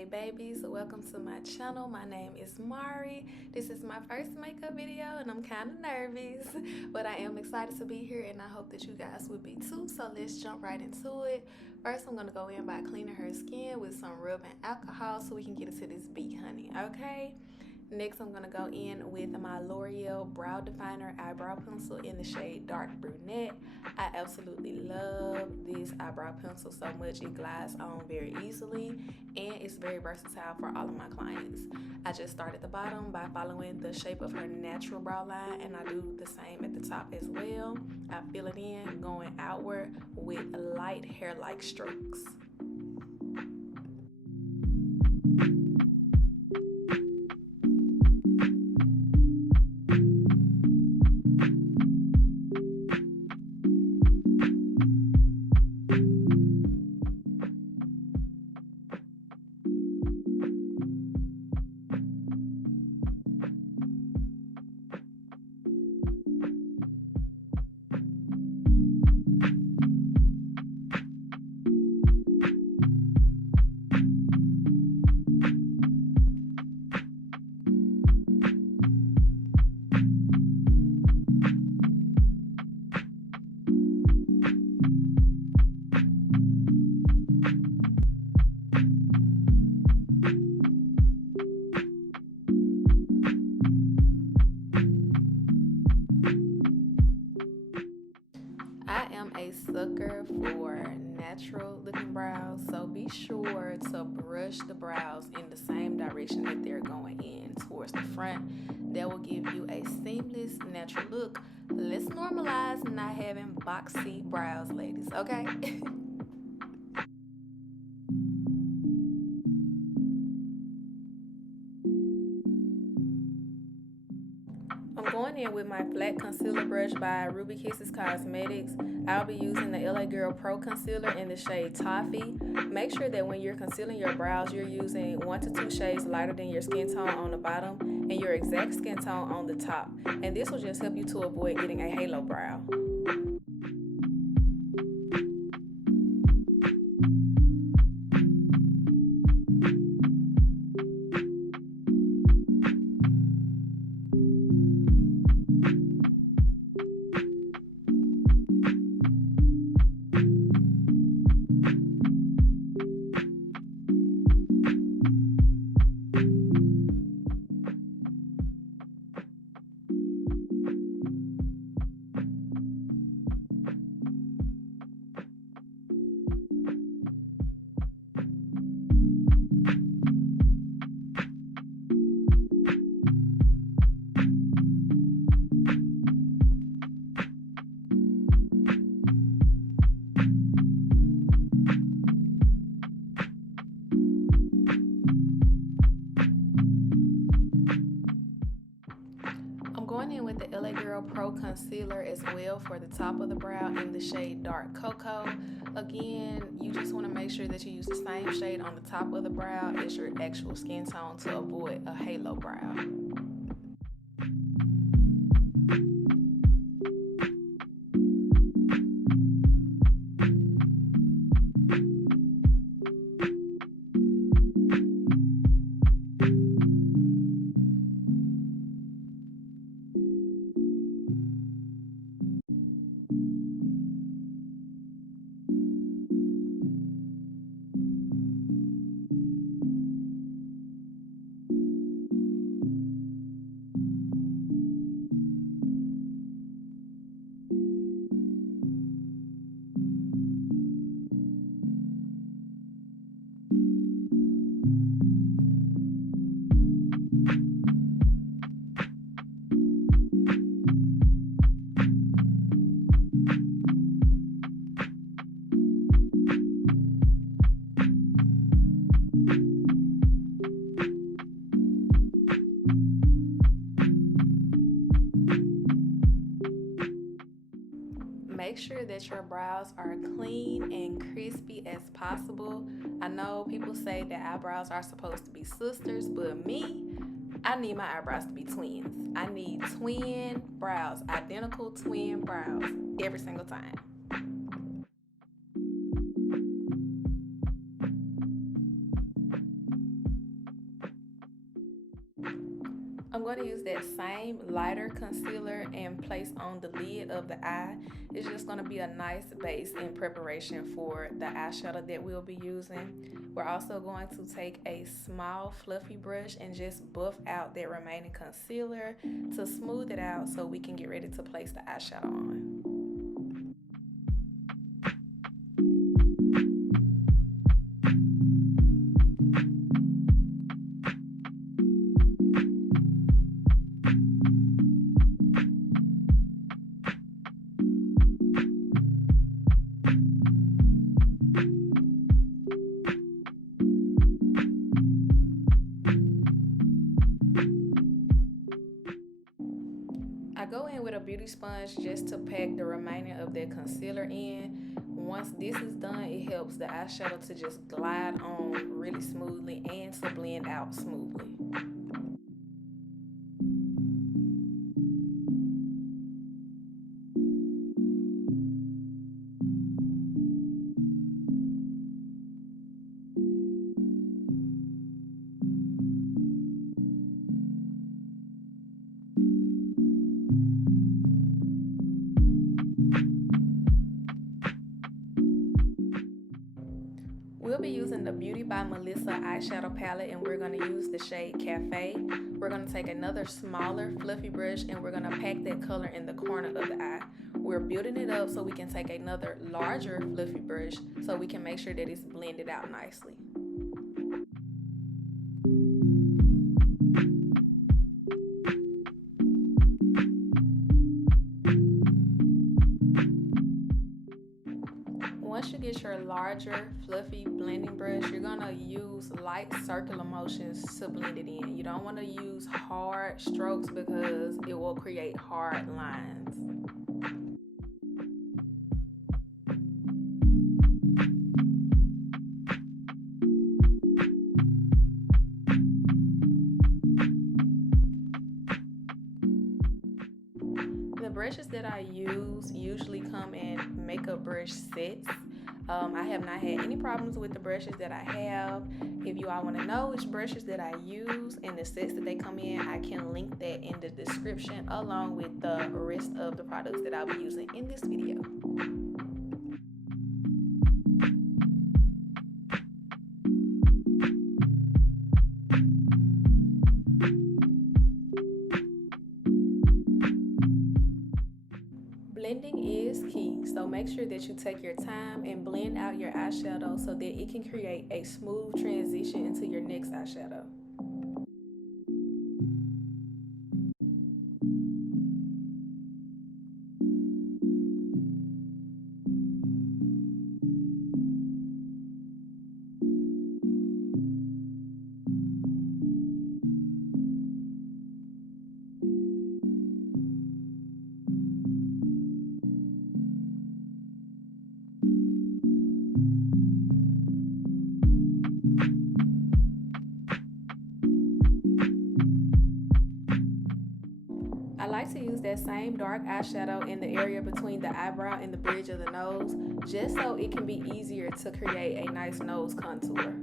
Hey babies, welcome to my channel. My name is Mari. This is my first makeup video and I'm kind of nervous, but I am excited to be here and I hope that you guys would be too. So let's jump right into it. First, I'm going to go in by cleaning her skin with some rubbing alcohol so we can get into this beat, honey, okay? Next, I'm going to go in with my L'Oreal Brow Definer Eyebrow Pencil in the shade Dark Brunette. I absolutely love this eyebrow pencil so much. It glides on very easily and it's very versatile for all of my clients. I just start at the bottom by following the shape of her natural brow line, and I do the same at the top as well. I fill it in, going outward with light hair-like strokes. A sucker for natural looking brows, so be sure to brush the brows in the same direction that they're going in, towards the front. That will give you a seamless natural look. Let's normalize not having boxy brows, ladies, okay? I'm going in with my flat concealer brush by Ruby Kisses Cosmetics. I'll be using the LA Girl Pro Concealer in the shade Toffee. Make sure that when you're concealing your brows, you're using 1 to 2 shades lighter than your skin tone on the bottom and your exact skin tone on the top. And this will just help you to avoid getting a halo brow. With the LA Girl Pro Concealer as well for the top of the brow in the shade Dark Cocoa. Again, you just want to make sure that you use the same shade on the top of the brow as your actual skin tone to avoid a halo brow. Make sure that your brows are clean and crispy as possible. I know people say that eyebrows are supposed to be sisters, but me, I need my eyebrows to be twins. I need twin brows, identical twin brows every single time. going to use that same lighter concealer and place on the lid of the eye. It's just going to be a nice base in preparation for the eyeshadow that we'll be using. We're also going to take a small fluffy brush and just buff out that remaining concealer to smooth it out so we can get ready to place the eyeshadow on. I go in with a beauty sponge just to pack the remaining of that concealer in. Once this is done, it helps the eyeshadow to just glide on really smoothly and to blend out smoothly. We'll be using the Beauty by Melissa eyeshadow palette, and we're going to use the shade Cafe. We're going to take another smaller fluffy brush and we're going to pack that color in the corner of the eye. We're building it up so we can take another larger fluffy brush so we can make sure that it's blended out nicely. Once you get your larger fluffy blending brush, you're going to use light circular motions to blend it in. You don't want to use hard strokes because it will create hard lines. The brushes that I use usually come in makeup brush sets. I have not had any problems with the brushes that I have. If you all want to know which brushes that I use and the sets that they come in, I can link that in the description along with the rest of the products that I'll be using in this video. Blending is key, so make sure that you take your time and blend out your eyeshadow so that it can create a smooth transition into your next eyeshadow. I like to use that same dark eyeshadow in the area between the eyebrow and the bridge of the nose, just so it can be easier to create a nice nose contour.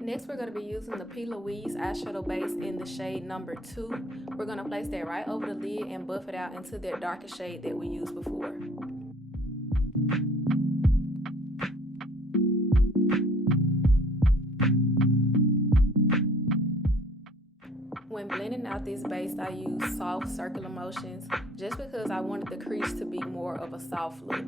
Next, we're going to be using the P.Louise eyeshadow base in the shade number 2. We're going to place that right over the lid and buff it out into that darker shade that we used before. When blending out this base, I use soft circular motions just because I wanted the crease to be more of a soft look.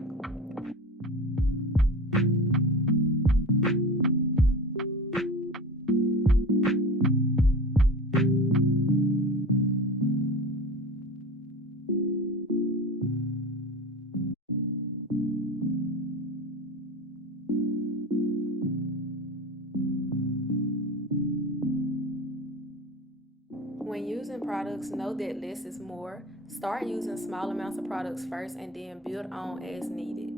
When using products, know that less is more. Start using small amounts of products first and then build on as needed.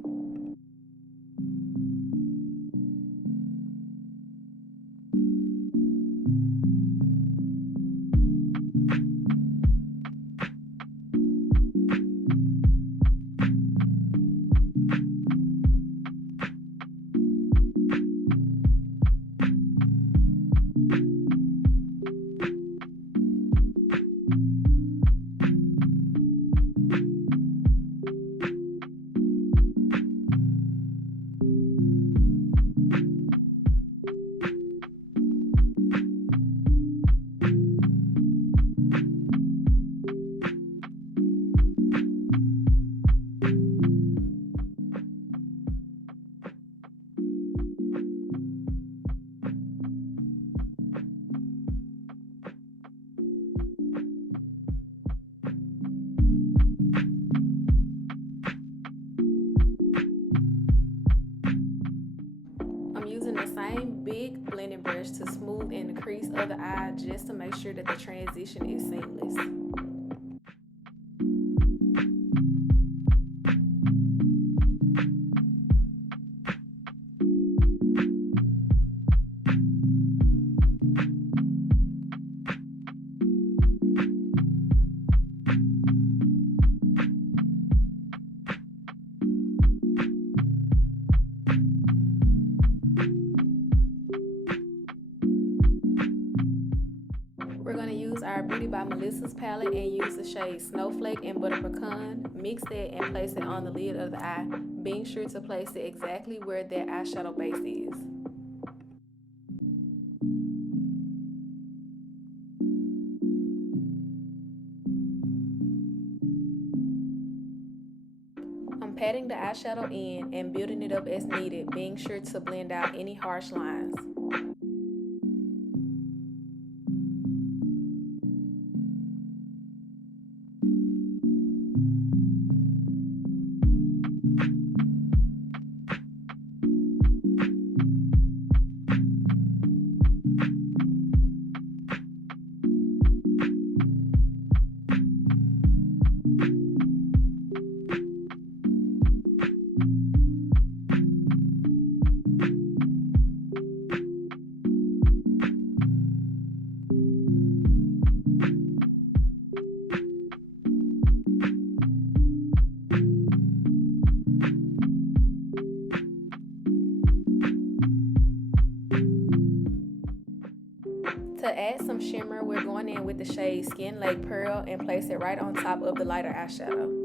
Same big blending brush to smooth in the crease of the eye just to make sure that the transition is seamless. We're going to use our Beauty by Melissa's palette and use the shade Snowflake and Pecan. Mix that and place it on the lid of the eye, being sure to place it exactly where that eyeshadow base is. I'm patting the eyeshadow in and building it up as needed, being sure to blend out any harsh lines. To add some shimmer, we're going in with the shade Skin Lake Pearl and place it right on top of the lighter eyeshadow.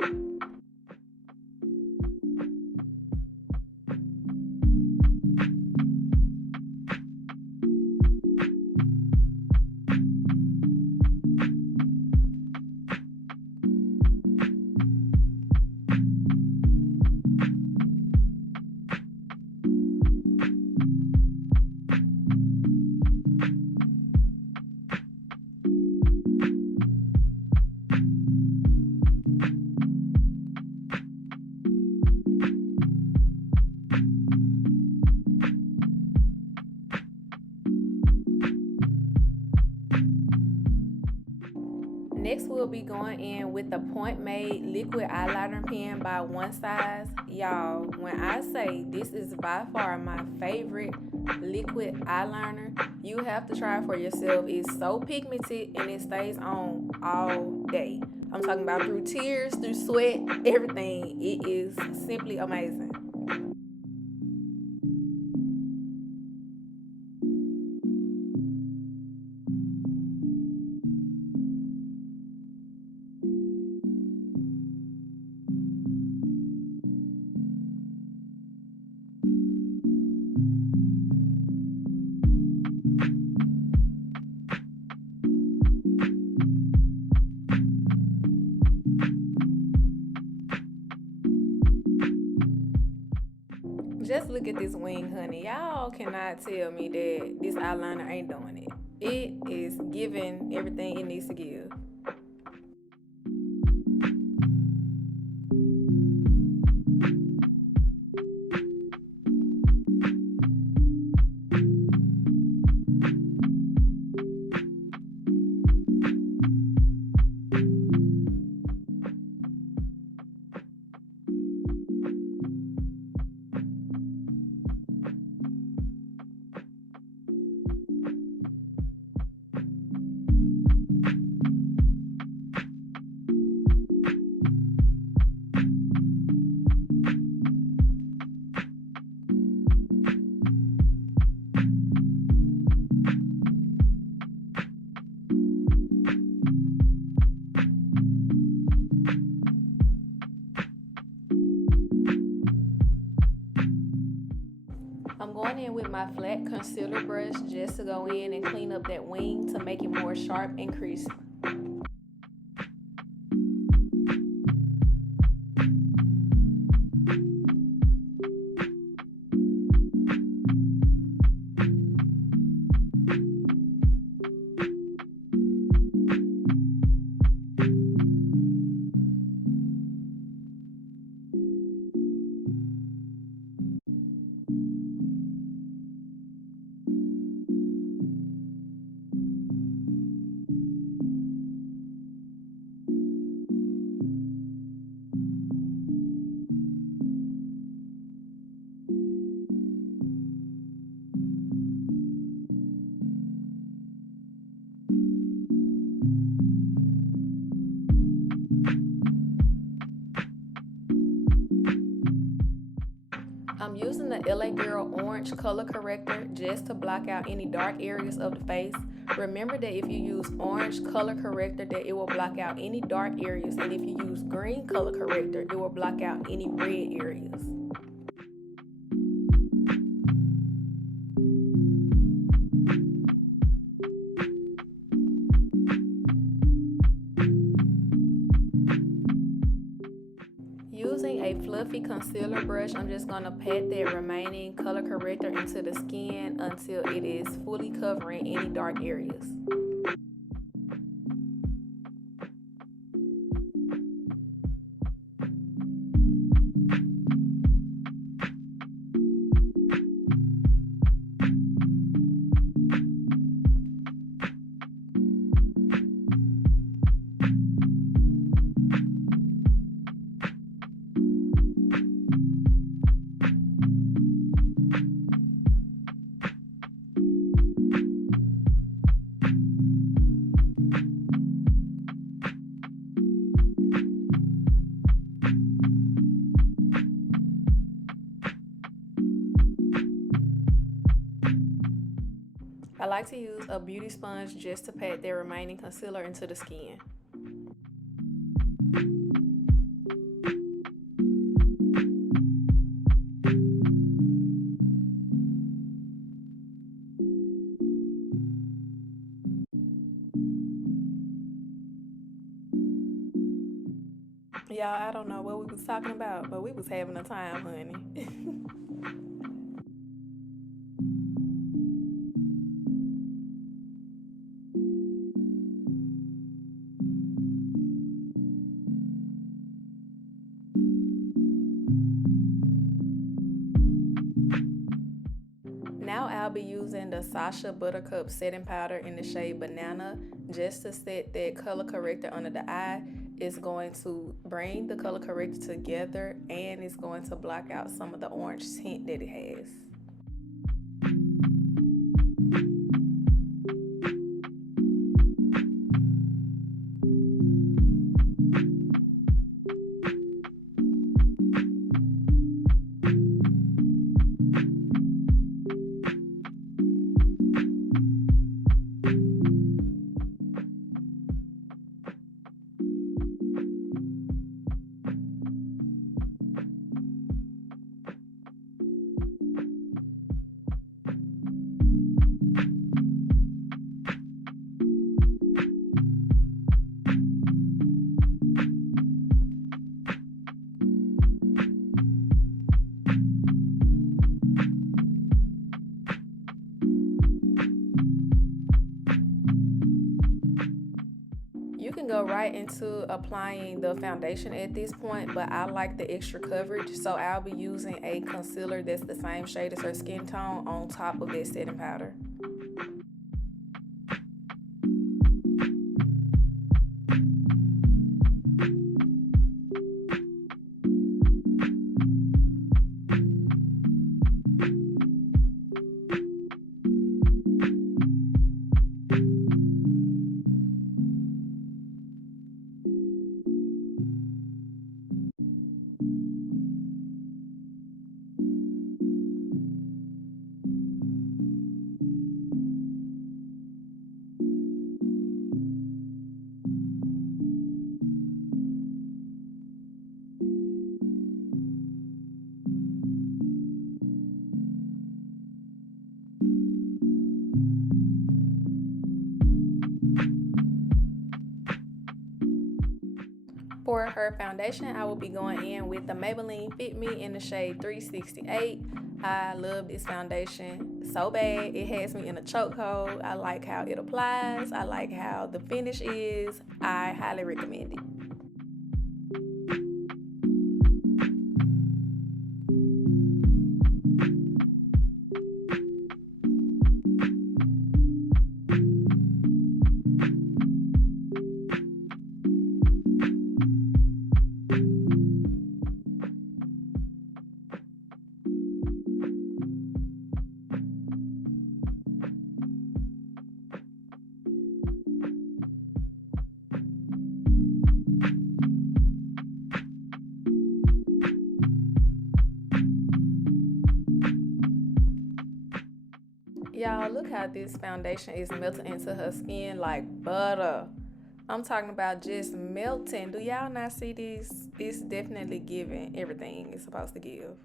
Next, we'll be going in with the Point Made Liquid Eyeliner Pen by One Size. Y'all, when I say this is by far my favorite liquid eyeliner, you have to try it for yourself. It's so pigmented and it stays on all day. I'm talking about through tears, through sweat, everything. It is simply amazing. Just look at this wing, honey. Y'all cannot tell me that this eyeliner ain't doing it. It is giving everything it needs to give. I'm going in with my flat concealer brush just to go in and clean up that wing to make it more sharp and crisp. I'm using the LA Girl Orange Color Corrector just to block out any dark areas of the face. Remember that if you use orange color corrector, that it will block out any dark areas, and if you use green color corrector, it will block out any red areas. Using a fluffy concealer brush, I'm just going to pat that remaining color corrector into the skin until it is fully covering any dark areas. I like to use a beauty sponge just to pat that remaining concealer into the skin. Y'all, I don't know what we was talking about, but we was having a time, honey. Now I'll be using the Sacha Buttercup setting powder in the shade Banana just to set that color corrector under the eye. It's going to bring the color corrector together, and it's going to block out some of the orange tint that it has. Go right into applying the foundation at this point, but I like the extra coverage, so I'll be using a concealer that's the same shade as her skin tone on top of that setting powder. For her foundation, I will be going in with the Maybelline Fit Me in the shade 368. I love this foundation so bad. It has me in a chokehold. I like how it applies. I like how the finish is. I highly recommend it. Y'all, look how this foundation is melting into her skin like butter. I'm talking about just melting. Do y'all not see this? It's definitely giving everything it's supposed to give.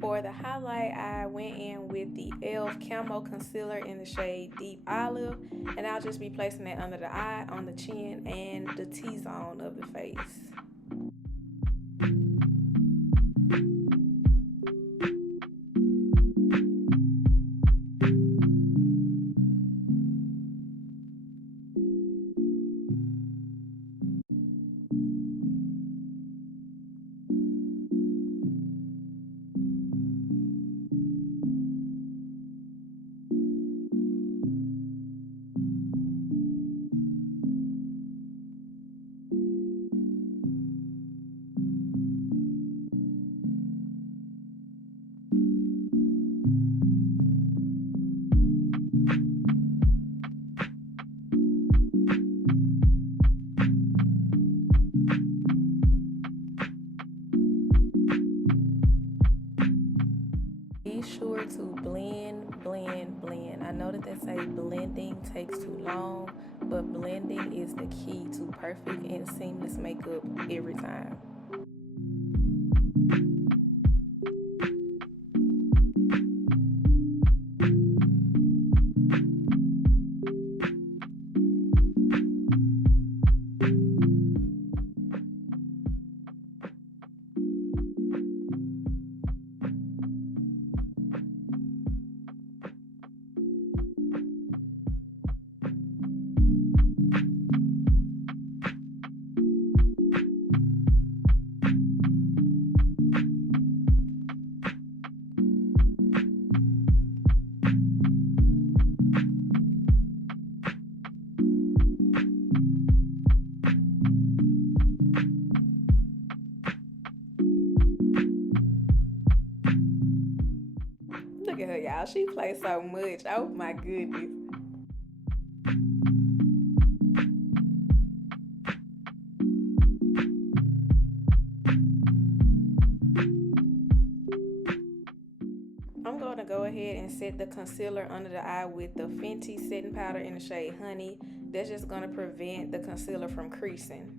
For the highlight, I went in with the e.l.f. Camo Concealer in the shade Deep Olive, and I'll just be placing that under the eye, on the chin, and the T-zone of the face. Be sure to blend, blend, blend. I know that they say blending takes too long, but blending is the key to perfect and seamless makeup every time. Look at her, y'all. She plays so much. Oh my goodness. I'm going to go ahead and set the concealer under the eye with the Fenty setting powder in the shade Honey. That's just going to prevent the concealer from creasing.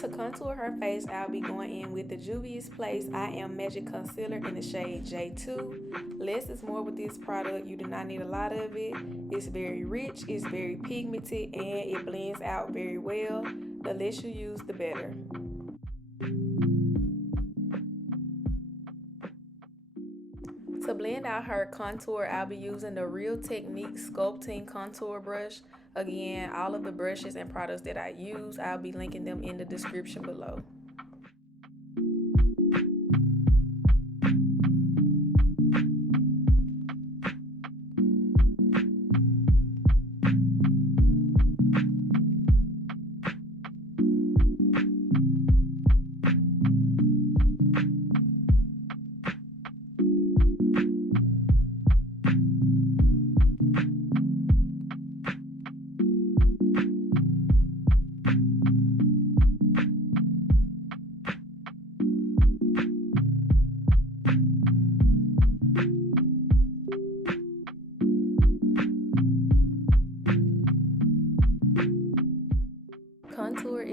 To contour her face, I'll be going in with the Juvia's Place I Am Magic Concealer in the shade J2. Less is more with this product. You do not need a lot of it. It's very rich, it's very pigmented, and it blends out very well. The less you use, the better. To blend out her contour, I'll be using the Real Technique Sculpting Contour Brush. Again, all of the brushes and products that I use, I'll be linking them in the description below.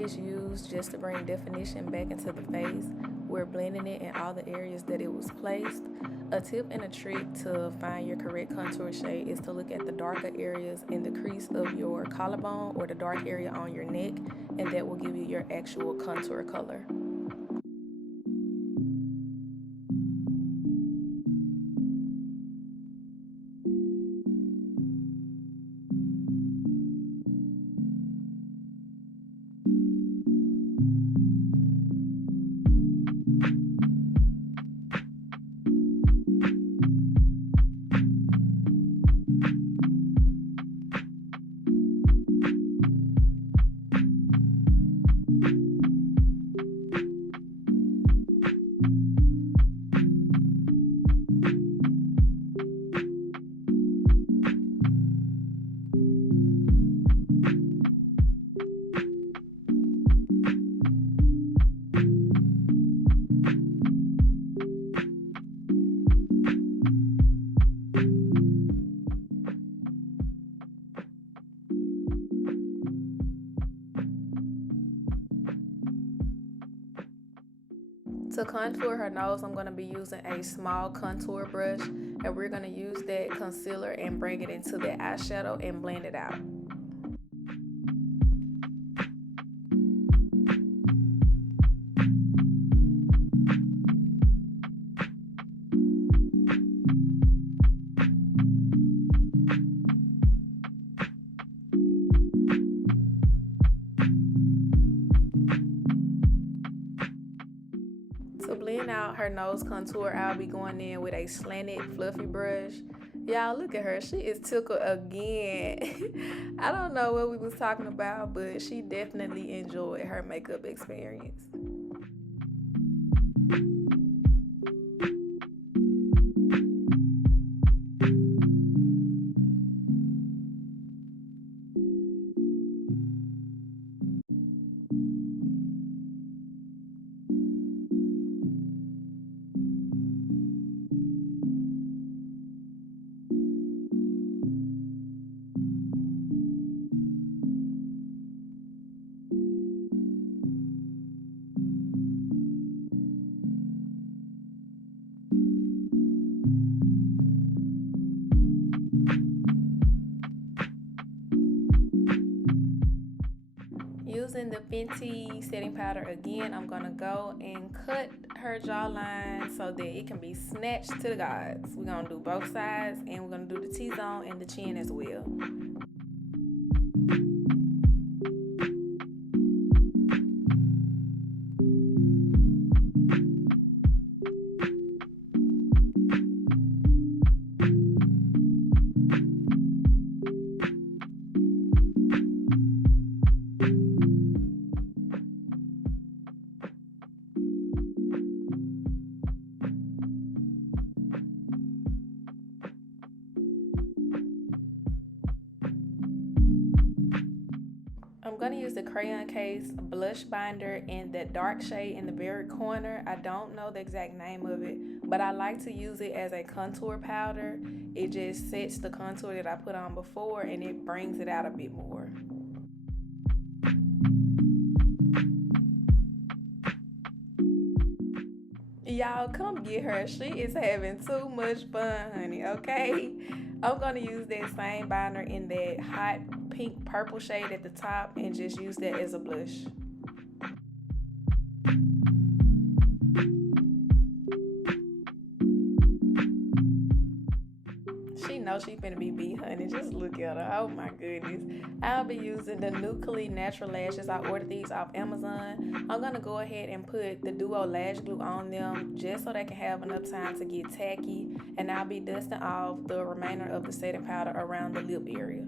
is used just to bring definition back into the face. We're blending it in all the areas that it was placed. A tip and a trick to find your correct contour shade is to look at the darker areas in the crease of your collarbone or the dark area on your neck, and that will give you your actual contour color. To contour her nose, I'm going to be using a small contour brush, and we're going to use that concealer and bring it into the eyeshadow and blend it out. To blend out her nose contour, I'll be going in with a slanted fluffy brush. Y'all, look at her. She is tickled again. I don't know what we was talking about, but she definitely enjoyed her makeup experience. Using the Fenty setting powder again, I'm going to go and cut her jawline so that it can be snatched to the gods. We're going to do both sides, and we're going to do the T-zone and the chin as well. I'm going to use the Crayon Case blush binder in that dark shade in the very corner. I don't know the exact name of it, but I like to use it as a contour powder. It just sets the contour that I put on before, and it brings it out a bit more. Y'all, come get her. She is having too much fun, honey, okay? I'm going to use that same binder in that hot pink purple shade at the top and just use that as a blush. She knows she's finna be beat, honey. Just look at her. Oh my goodness. I'll be using the Newcally Natural Lashes. I ordered these off Amazon. I'm gonna go ahead and put the Duo Lash Glue on them just so they can have enough time to get tacky. And I'll be dusting off the remainder of the setting powder around the lip area.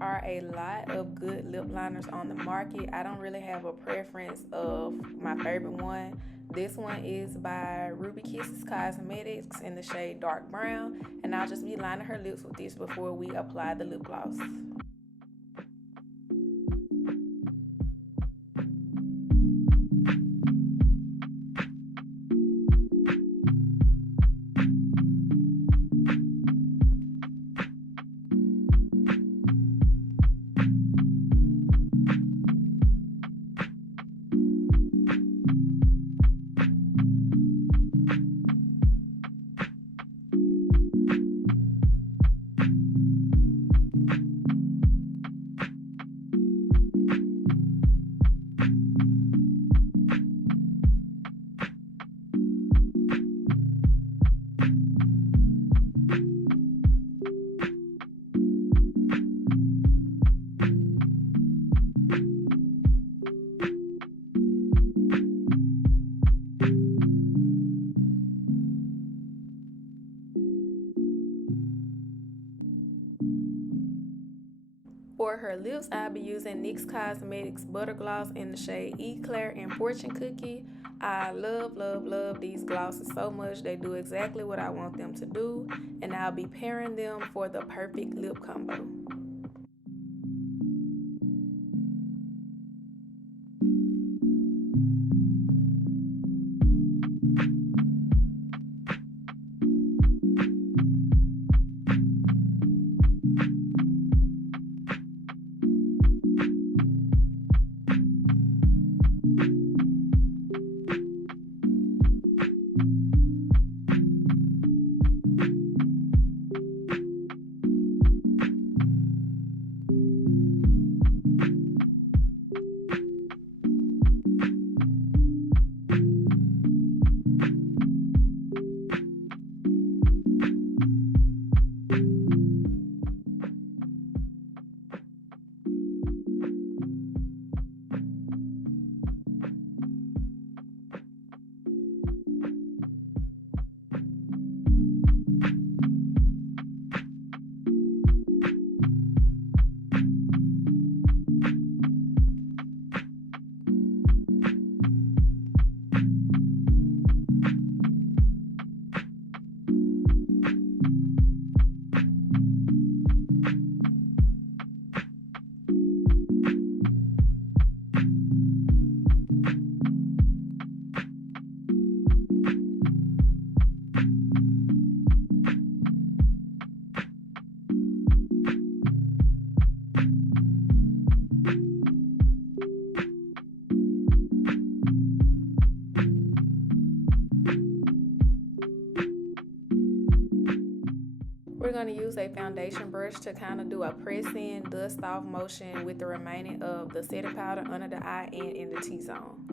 are a lot of good lip liners on the market. I don't really have a preference of my favorite one. This one is by Ruby Kisses Cosmetics in the shade Dark Brown, and I'll just be lining her lips with this before we apply the lip gloss. For her lips, I'll be using NYX Cosmetics Butter Gloss in the shade Eclair and Fortune Cookie. I love these glosses so much. They do exactly what I want them to do, and I'll be pairing them for the perfect lip combo. We're going to use a foundation brush to kind of do a press in, dust off motion with the remaining of the setting powder under the eye and in the T-zone.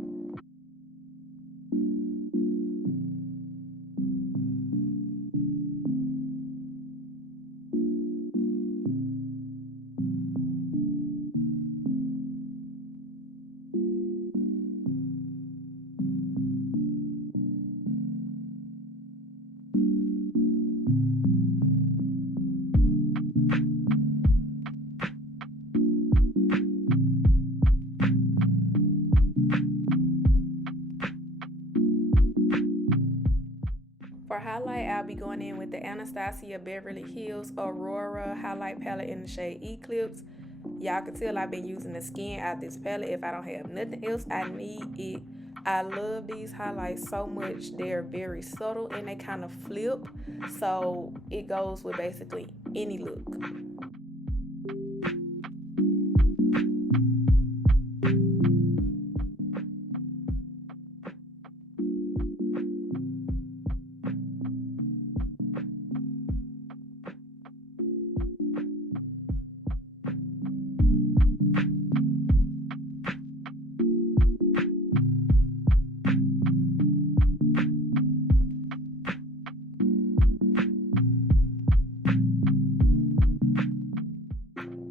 For highlight, I'll be going in with the Anastasia Beverly Hills Aurora highlight palette in the shade Eclipse. Y'all can tell I've been using the skin out this palette. If I don't have nothing else, I need it. I love these highlights so much. They're very subtle and they kind of flip, so it goes with basically any look.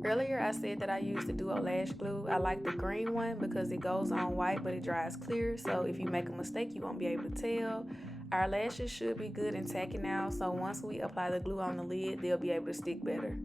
Earlier I said that I use the Duo Lash Glue. I like the green one because it goes on white but it dries clear, so if you make a mistake you won't be able to tell. Our lashes should be good and tacky now, so once we apply the glue on the lid they'll be able to stick better.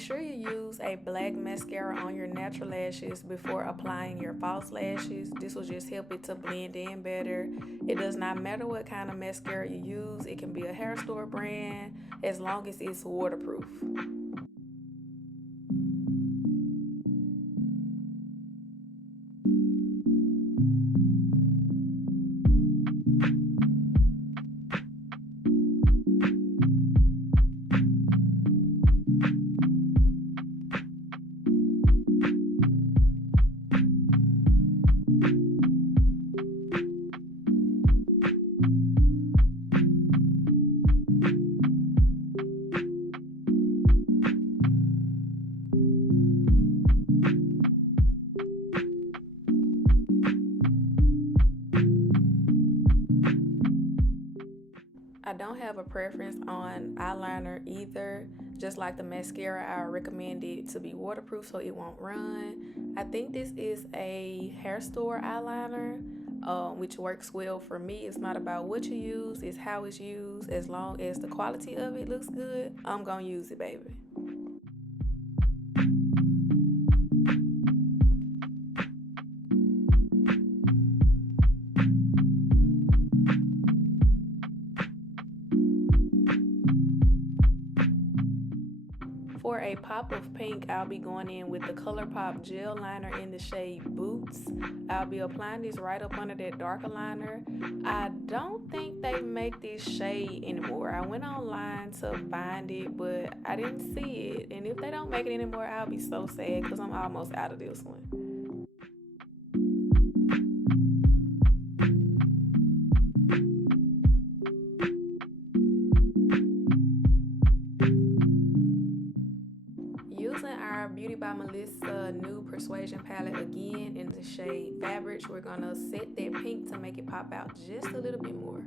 Make sure you use a black mascara on your natural lashes before applying your false lashes. This will just help it to blend in better. It does not matter what kind of mascara you use. It can be a hair store brand as long as it's waterproof. I don't have a preference on eyeliner either. Just like the mascara, I recommend it to be waterproof so it won't run. I think this is a hair store eyeliner, which works well for me. It's not about what you use, it's how it's used. As long as the quality of it looks good, I'm gonna use it, baby. For a pop of pink, I'll be going in with the ColourPop gel liner in the shade Boots. I'll be applying this right up under that darker liner. I don't think they make this shade anymore. I went online to find it, but I didn't see it. And if they don't make it anymore, I'll be so sad because I'm almost out of this one. Beauty by Melissa Nude Persuasion palette again in the shade Fabric. We're gonna set that pink to make it pop out just a little bit more.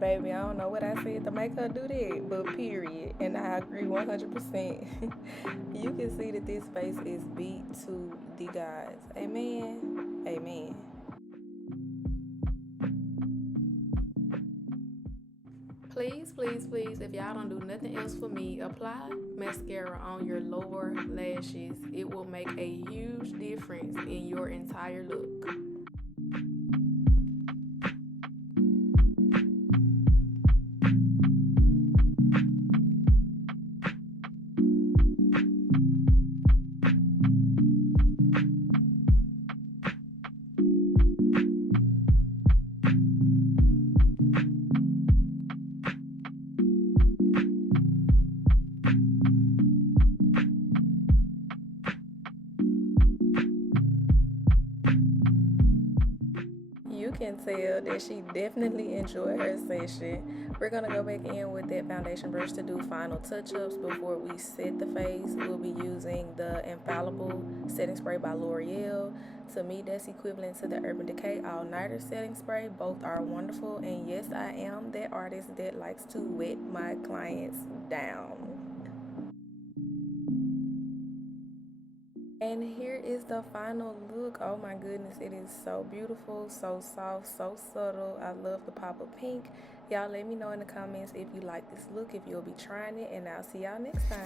Baby, I don't know what I said to make her do that, but period. And I agree 100%. You can see that this face is beat to the gods. Amen. Amen. Please, please, please, if y'all don't do nothing else for me, apply mascara on your lower lashes. It will make a huge difference in your entire look. You can tell that she definitely enjoyed her session. We're going to go back in with that foundation brush to do final touch-ups before we set the face. We'll be using the Infallible setting spray by L'Oreal. To me, that's equivalent to the Urban Decay All Nighter setting spray. Both are wonderful, and yes, I am that artist that likes to wet my clients down. And here is the final look. Oh my goodness, it is so beautiful, so soft, so subtle. I love the pop of pink. Y'all let me know in the comments if you like this look, if you'll be trying it, and I'll see y'all next time.